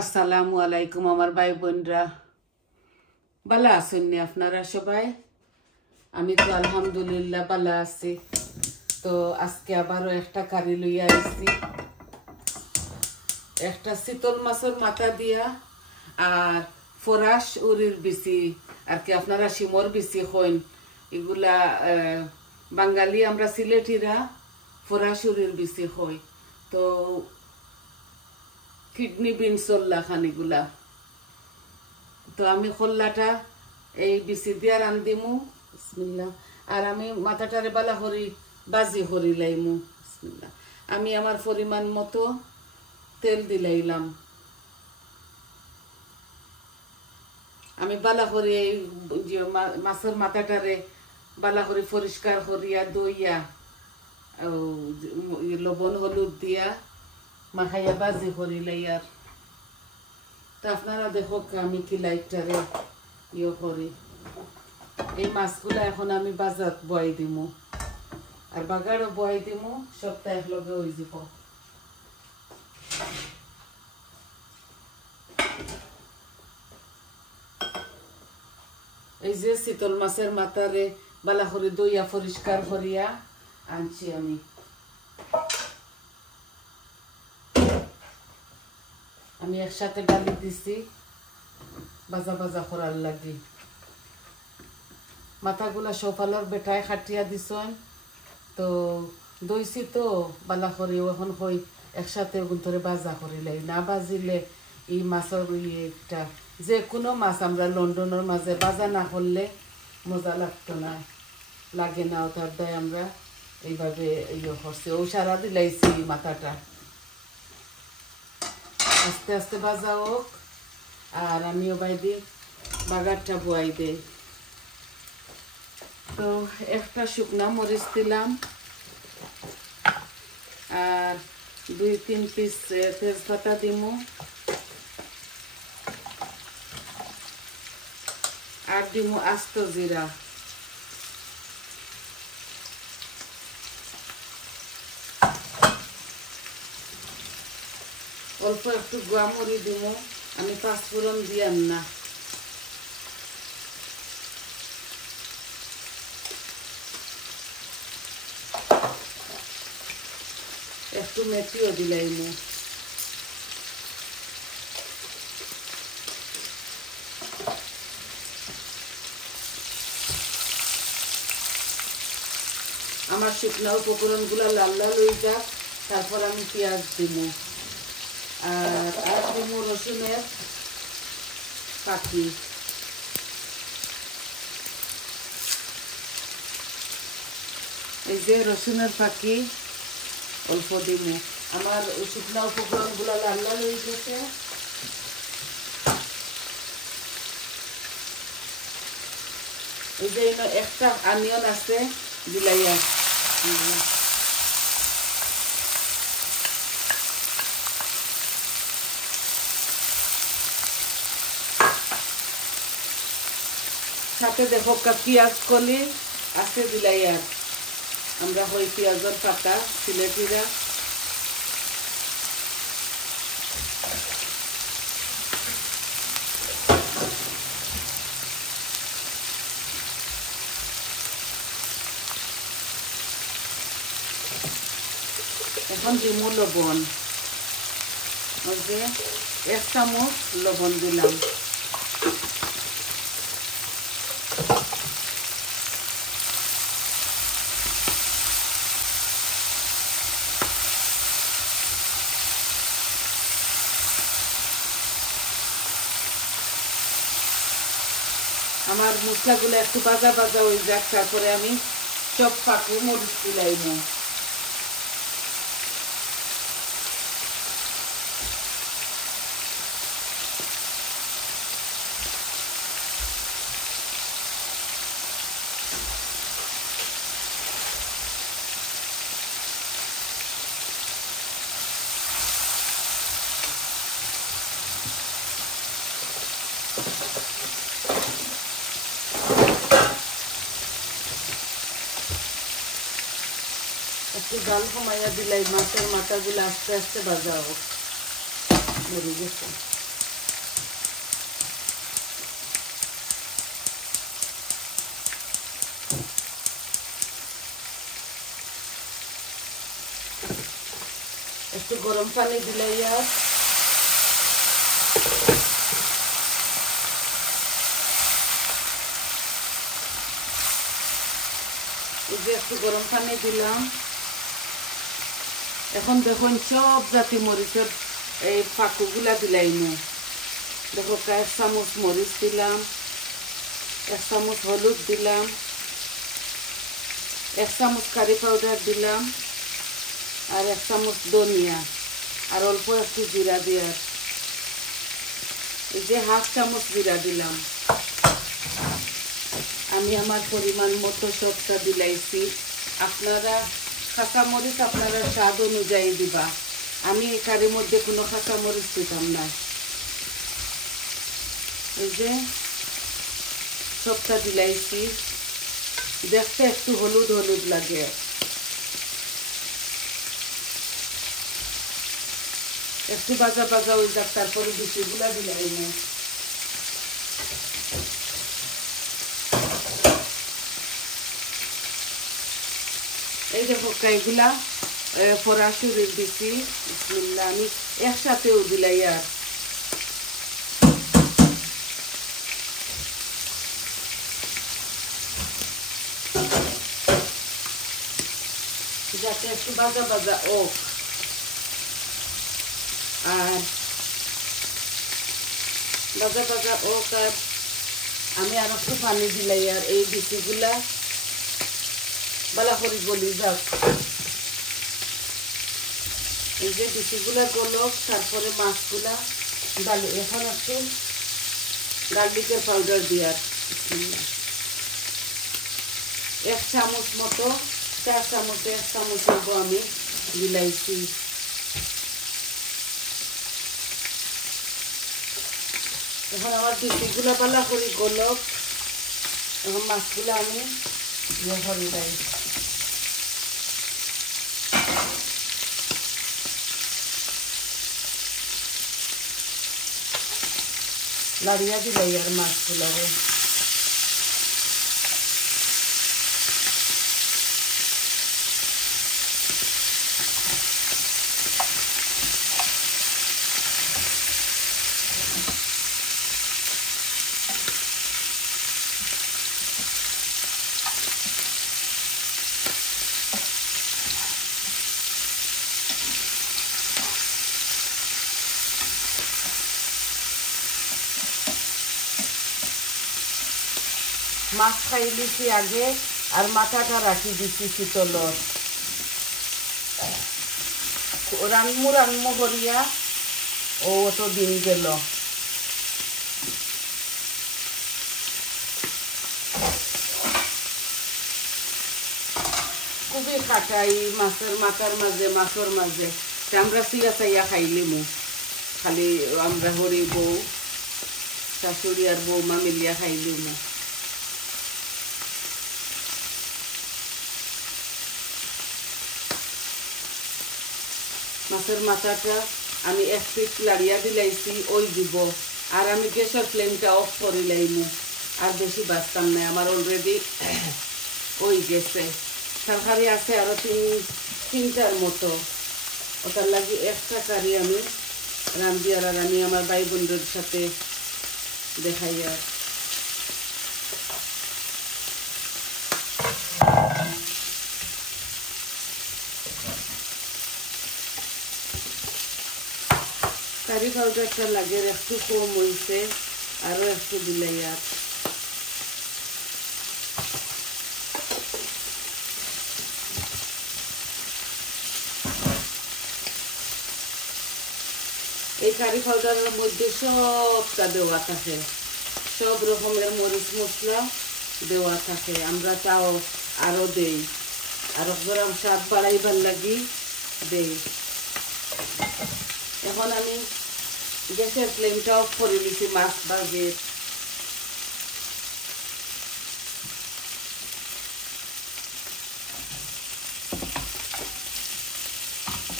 আসসালামু আলাইকুম আমার ভাই বোনরা, ভালো আছেন নি আপনারা সবাই? আমি তো আলহামদুলিল্লাহ ভালো আছি। তো আজকে আবারও একটা কারি লইয়া আইছি, একটা শীতল মাছের মাথা দিয়া আর ফরাস উরির বিচি আর কি আপনারা শিমর বিচি হইন, এগুলা বাঙালি আমরা সিলেটিরা ফরাস উরির বিচি হই। তো কিডনি বিনস চল্লা খানিগুলা, তো আমি খোল্লাটা এই বিচি দিয়া রান্ধিমু বিসমিল্লাহ। আর আমি মাথাটারে বালা হরি বাজি হরি লাইমু বিসমিল্লাহ। আমি আমার পরিমাণ মতো তেল দিলাইলাম। আমি বালা করে এই যে মাছের মাথাটারে বালা করে পরিষ্কার করিয়া দইয়া লবণ হলুদ দিয়া মাখাইয়া বাজি করি লাইয়ার। তা আপনারা দেখো আমি কি লাইটটারে ইয়ে করি। এই মাছগুলা এখন আমি বাজার বয়াই দিমু আর বাগারও বয়াই দিমু, সবটা একলগে হয়ে যাব। এই যে শীতল মাছের মাথারে বালা করে দইয়া পরিষ্কার করিয়া আনছি আমি একসাথে ডালি দিছি বাজা বাজা করার লাগি। মাথাগুলা সফালর বেটায় খাটিয়া দিছেন, তো দইছি তো বালা করে এখন হই একসাথে ধরে বাজা করিলাই। না বাজিলে এই মাছের ইয়েটা যে কোনো মাছ আমরা লন্ডনের মাঝে বাজা না করলে মজা লাগতো না, লাগে না। তার দায় আমরা এইভাবে ইয়ে করছি, ও সারা দিলাইছি মাথাটা। আস্তে আস্তে বাজা হোক আর আমিও বাইদি বাগারটা বয়াই দেই। তো একটা শুকনা মরিচ দিলাম আর 2-3 পিস তেজপাতা দিমু আর দিমু আস্ত জিরা। অল্প একটু গুয়ামরি দিমু, আমি পাঁচফোড়ন দিয়াম না। একটু মেথিও দিলাইমু। আমার শুকনা উপকরণগুলা লাল লাল হয়ে যাক, তারপর আমি পেঁয়াজ দিমু আর দিমু রসুনের পাখি। এই যে রসুনের পাখি অল্প দিমু। আমার শুকনা উপকরণগুলা লাল লাল হয়ে গেছে। এই যে একটা অনিয়ন আছে দিলাইয়া, সাথে দেখো পেঁয়াজ কলি আছে দিলাইয়া। আমরা হই পেঁয়াজের পাতা সিলেটিরা। এখন দিমু লবণ, ওই যে 1 চামচ লবণ দিলাম। আমার মশলাগুলো একটু ভাজা ভাজা হয়ে যাক, তারপরে আমি সব পাকু মরিচ দিলাইমু। একটু জাল কমাইয়া দিলাই, মাছের মাথাগুলো আস্তে আস্তে ভাজা হোক। মরে গেছে। একটু গরম পানি দিলে ইয়ার এই যে একটু গরম পানি দিলাম। এখন দেখুন সব জাতি মরিচের এই পাকুগুলা দিলাইমু। দেখো 1 চামচ মরিচ দিলাম, 1 চামচ হলুদ দিলাম, 1 চামচ কারি পাউডার দিলাম, আর 1 চামচ ধনিয়া, আর অল্প একটু জিরা দিয়ার এই যে 1/2 চামচ জিরা দিলাম। আমি আমার পরিমাণ মতো সবটা দিলাইছি। আপনারা কাঁচামরিচ আপনারা স্বাদ অনুযায়ী দিবা। আমি এই কারির মধ্যে কোনো কাঁচামরিচ দিতাম না। এই যে সবটা দিলাইছি। দেখতে একটু হলুদ হলুদ লাগে। একটু ভাজা ভাজা ওই যাক, তারপরে বিচিগুলা দিলাইমু। এই দেখো কাইগুলা ফরাসুরির বিচি আমি একসাথেও দিলাই। আর যাতে একটু ভাজা ভাজা হোক। আর ভাজা ভাজা হোক। আর আমি আর একটু পানি দিলাই। আর এই বিচিগুলা বালা করে গলি যাক। এই যে বিচিগুলা গলক, তারপরে মাছগুলা ডালি। এখন একটু গার্লিকের পাউডার দিয়ার 1 চামচ মতো, 4 চামচ 1 চামচ হবো আমি দিলাইছি। এখন আমার বিচিগুলা বালা করে গলক। এখন মাছগুলা আমি ইয়ে করে দেয়। লাড়িয়া দিলাই আর মাছগুলারে। মাছ খাই দিছি আগে, আর মাথাটা রাখি দিছি শীতলত। রানমু রানমু করিয়া ও তো দিন গেল। খুবই খাটাই মাছের মাথার মাঝে, মাছের মাঝে আমরা চিরা চাইয়া খাইলিমু। খালি আমরা হরি বউ, শাশুড়ি আর বৌমা মিলিয়া খাইলিমু। মাছের মাথাটা আমি 1 পিস লাড়িয়া দিলাইছি, ওই দিব। আর আমি গ্যাসের ফ্লেমটা অফ করে লাইমু। আর বেশি বাঁচতাম না, আমার অলরেডি ওই গেছে। তরকারি আছে আরো 3টার মতো। ওটার লাগে একটা কারি আমি রান্ধি। আর আমি আমার ভাই বোনদের সাথে দেখাই। আর কারি পাউডারটা লাগে একটু কম হয়েছে, আরো একটু দিলাই। আর এই কারি পাউডারের মধ্যে সবটা দেওয়া থাকে, সব রকমের মরিচ মশলা দেওয়া থাকে। আমরা তাও আরো দেই, আরো গরম স্বাদ বাড়াইবার লাগি দেই। এখন আমি গ্যাসের ফ্লেমটা অফ করে দিছি মাছ ভাজির।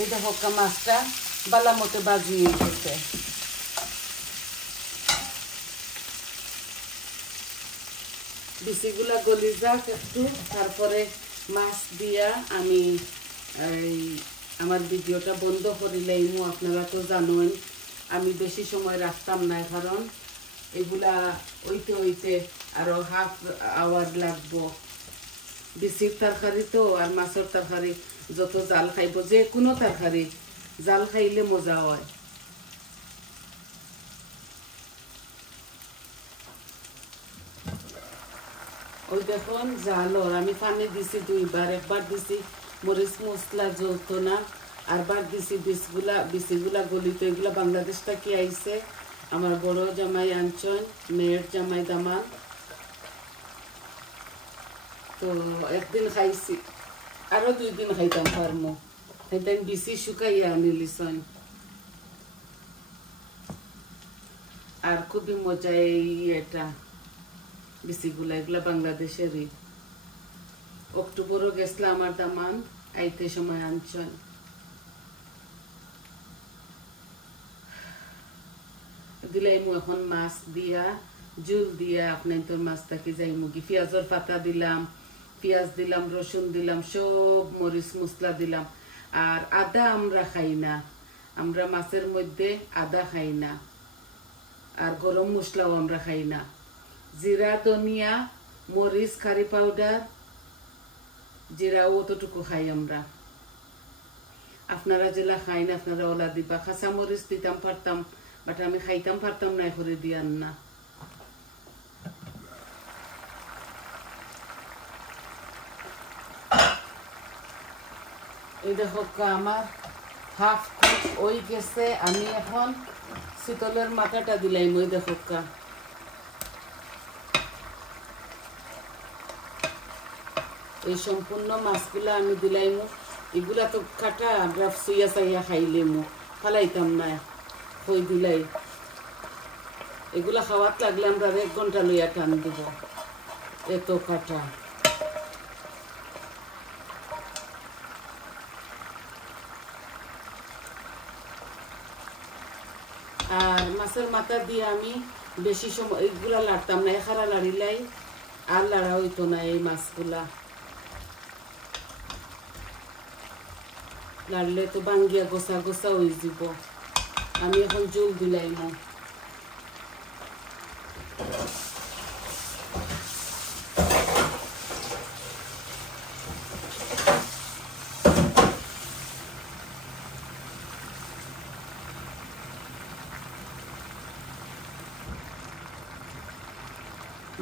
এই দেখো মাছটা বালা মতো বাজিয়ে গেছে। বিচিগুলা গলি যাক একটু, তারপরে মাছ দিয়া আমি আমার ভিডিওটা বন্ধ করিলাইমু। আপনারা তো জানেন আমি বেশি সময় রাখতাম না, কারণ এগুলা ওইতে ওইতে আরো হাফ আওয়ার লাগবো। বিচির তরকারি তো আর মাছের তরকারি যত জাল খাইব, যে কোনো তরকারি জাল খাইলে মজা হয়। ওই দেখুন জালর আমি পানি দিছি দুইবার, একবার দিছি মরিচ মশলা জ্বলত না, আরবার দিছি বিচিগুলা গলিত। এগুলা বাংলাদেশ থেকে আইছে, আমার বড় জামাই আনছন, মেয়ের জামাই দামান। তো একদিন খাইছি, আরো 2 দিন খাইতাম পারমো। সেদিন বিচি শুকাইয়া আনিলিছন। আর খুবই মজা এই এটা বিচিগুলা, এগুলা বাংলাদেশেরই। অক্টোবরও গেছলা আমার দামান, আইতে সময় আনছন। দিলাইমু এখন মাছ দিয়া, জুল দিয়া আপনার তোর মাছটাকে যাই মুগি। পেঁয়াজের পাতা দিলাম, পেঁয়াজ দিলাম, রসুন দিলাম, সব মরিচ মশলা দিলাম। আর আদা আমরা খাই না, আমরা মাছের মধ্যে আদা খাই না, আর গরম মশলাও আমরা খাই না। জিরা, ধনিয়া, মরিচ, কারি পাউডার, জিরা অতটুকু খাই আমরা। আপনারা যেলা খাই না আপনারা ওলা দিবা। কাঁচা মরিচ দিতাম পারতাম, বাট আমি খাইতাম পারতাম না, করে দিয়ান না। এই দেখো আমার হাফ কুক ওই গেছে। আমি এখন শীতলের মাথাটা দিলাম। ওই দেখো এই সম্পূর্ণ মাছগুলা আমি দিলাইম। এগুলা তো কাটা আমরা সুইয়া চাইয়া খাইলেমু, ফালাইতাম না, হই দিলাই। এগুলা খাওয়াত লাগলে আমরা 1 ঘন্টা লইয়া টান দিব, এত কাটা। আর মাছের মাথা দিয়ে আমি বেশি সময় এগুলা লাড়তাম না, এখারা লাড়িলাই আর লাড়া হইতো না। এই মাছগুলা লাড়লে তো বাঙ্গিয়া গোসা গোসা হয়ে যাব। আমি এখন জল দিলাইম।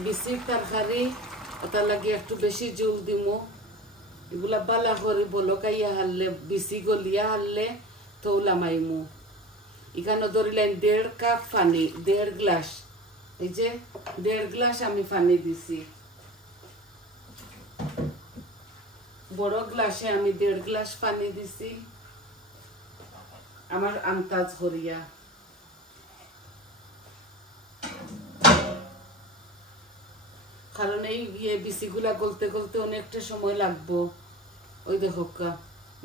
বিচির তরকারি ওটা লাগে একটু বেশি জল দিমু। এগুলা বালা করে বলকাইয়া হারলে, বিচি গলিয়া হারলে তো লামাইমু। এখানে ধরিলেন 1.5 কাপ পানি, 1.5 গ্লাস। এই যে 1.5 গ্লাস আমি পানি দিছি। বড় গ্লাসে আমি 1.5 গ্লাস পানি দিছি আমার আন্দাজ করিয়া। কারণ এই বিচিগুলা গলতে গলতে অনেকটা সময় লাগবো। ওই দেখো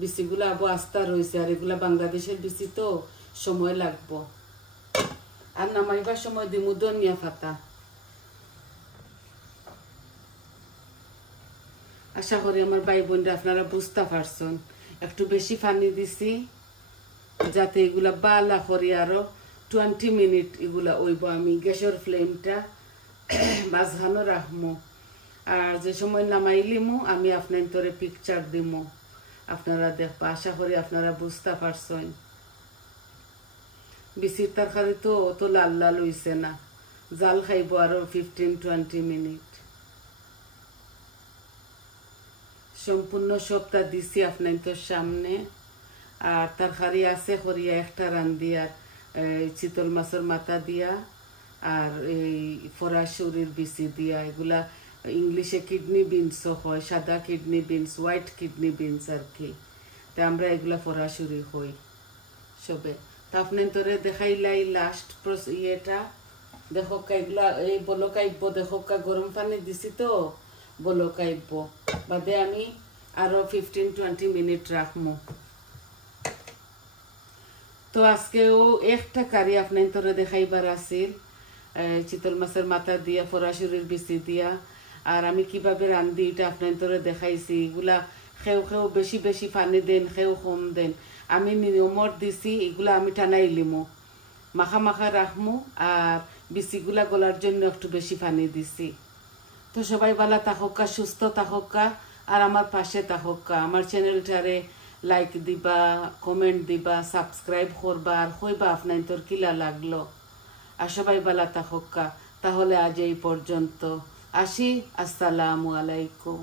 বিচিগুলা আবু আস্তা রয়েছে, আর এগুলা বাংলাদেশের বিচি তো সময় লাগবো। আর নামাইবার সময় দিমু ধনিয়া পাতা। আশা করি আমার ভাই বোনরা আপনারা বুঝতে পারছেন। একটু বেশি পানি দিছি যাতে এগুলা বালা করি আরো 20 মিনিট এগুলা ওইব। আমি গ্যাসের ফ্লেমটা মাঝখানো রাখবো। আর যে সময় নামাইলিমু আমি আপনার তোরে পিকচার দিমু, আপনারা দেখবা। আশা করি আপনারা বুঝতে পারছেন। বিচির তরকারি তো অত লাল লাল হইছে না, জাল খাইব আরো 15-20 মিনিট। সম্পূর্ণ সবটা দিছি আপনার তোর সামনে। আর তরকারি আছে করিয়া একটা রান্ধি, আর চিতল মাছের মাথা দিয়া, আর এই ফরাসুরির বিচি দিয়া। এগুলা ইংলিশে কিডনি বিনসও হয়, সাদা kidney beans, white kidney beans আর কি। তা আমরা এগুলা ফরাসুরি হই সবে। তা আপনার তোরে দেখাইলাই লাস্ট ইয়েটা। দেখো এগুলা এই বলকাইব, দেখো গরম পানি দিছি তো বলকাইব। বাদে আমি আরো 15-20 মিনিট রাখবো। তো আজকেও একটা কারি আপনার তোরে দেখাইবার আছিল, চিতল মাছের মাথা দিয়া, ফরাসুরির বিচি দিয়া। আর আমি কিভাবে রান্ধি এটা আপনার তোরে দেখাইছি। এগুলা খেউ খেউ বেশি বেশি পানি দেন, খেউ কম দেন। আমি নিয়মর দিছি, এগুলা আমি টানাই লিমু, মাখা মাখা রাখমু। আর বিচিগুলা গলার জন্য একটু বেশি পানি দিছি। তো সবাই ভালো থাকুকা, সুস্থ থাকুকা, আর আমার পাশে থাকুকা। আমার চ্যানেলটারে লাইক দিবা, কমেন্ট দিবা, সাবস্ক্রাইব করবা, আর কইবা আপনার তোর কিলা লাগলো। আর সবাই ভালো থাকুকা। তাহলে আজ এই পর্যন্ত আসি। আসসালামু আলাইকুম।